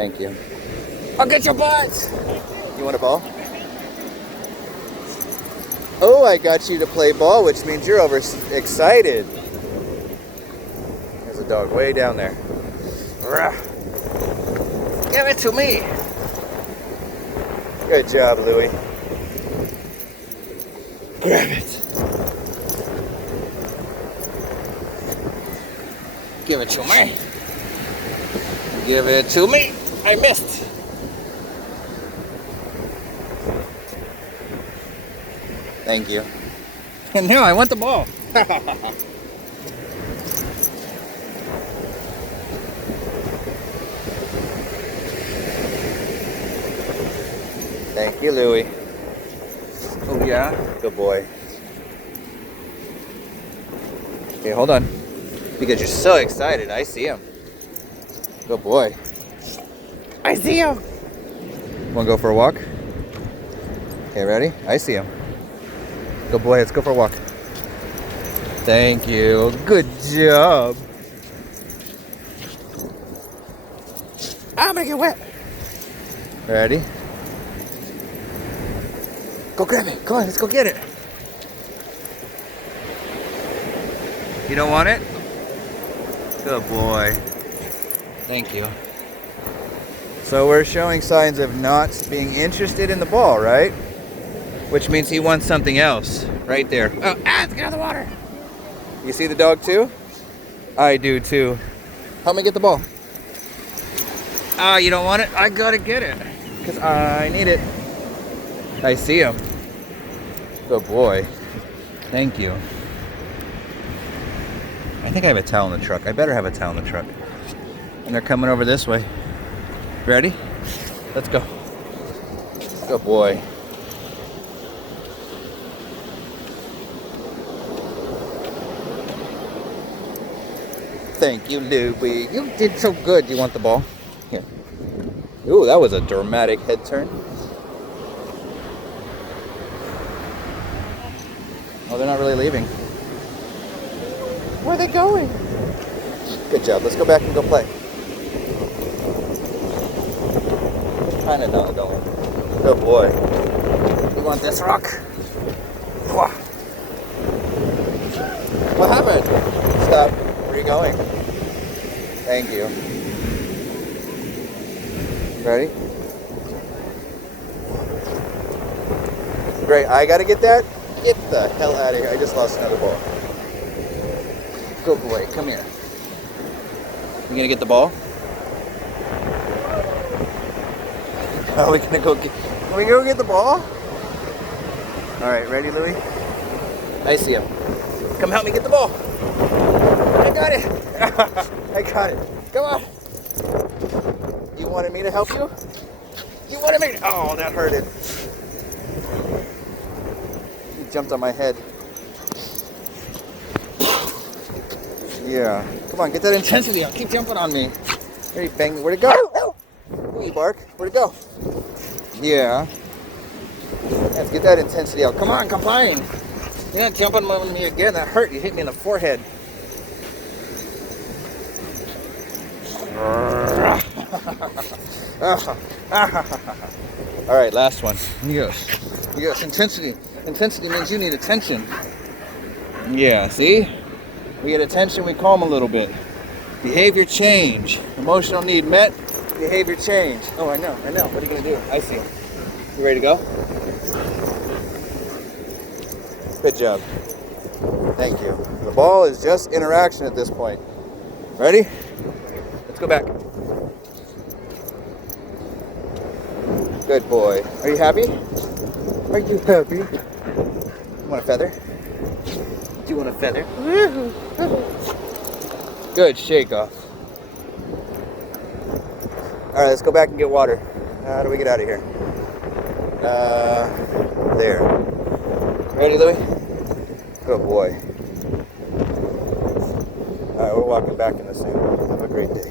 Thank you. I'll get your butt. You want a ball? Oh, I got you to play ball, which means you're excited. There's a dog way down there. Give it to me. Good job, Louie. Grab it. Give it to me. Give it to me. I missed. Thank you. And now I want the ball. Thank you, Louie. Oh, yeah? Good boy. Okay, hold on. Because you're so excited. I see him. Good boy. I see him. Want to go for a walk? Okay, ready? I see him. Good boy. Let's go for a walk. Thank you. Good job. I'll make it wet. Ready? Go grab it. Come on, let's go get it. You don't want it? Good boy. Thank you. So we're showing signs of not being interested in the ball, right? Which means he wants something else. Right there. Oh, let's get out of the water. You see the dog too? I do too. Help me get the ball. Ah, you don't want it? I gotta get it. Because I need it. I see him. Good boy. Thank you. I think I have a towel in the truck. I better have a towel in the truck. And they're coming over this way. Ready? Let's go. Good boy. Thank you, Looey. You did so good. You want the ball? Here. Ooh, that was a dramatic head turn. Oh, they're not really leaving. Where are they going? Good job. Let's go back and go play. Kind of no, don't we? Good boy. You want this rock? What happened? Stop. Where are you going? Thank you. Ready? Great. I gotta get that. Get the hell out of here. I just lost another ball. Good boy. Come here. You gonna get the ball? Are we gonna go get... Can we go get the ball? Alright, ready, Louie? I see him. Come help me get the ball. I got it. I got it. Come on. You wanted me to help you? You wanted me to... Oh, that hurted. He jumped on my head. Yeah. Come on, get that intensity out. Keep jumping on me. There you bang me. Where'd it go? Who you bark? Where'd it go? Yeah. Let's get that intensity out. Come on, complain. You're not jumping on me again. That hurt. You hit me in the forehead. All right, last one. Yes. Yes, intensity. Intensity means you need attention. Yeah, see? We get attention, we calm a little bit. Behavior change. Emotional need met. Behavior change. Oh, I know. What are you going to do? I see. You ready to go? Good job. Thank you. The ball is just interaction at this point. Ready? Let's go back. Good boy. Are you happy? Are you happy? You want a feather? Do you want a feather? Good shake off. Alright, let's go back and get water. How do we get out of here? There. Ready, Louie? Good boy. Alright, we're walking back in the sand. Have a great day.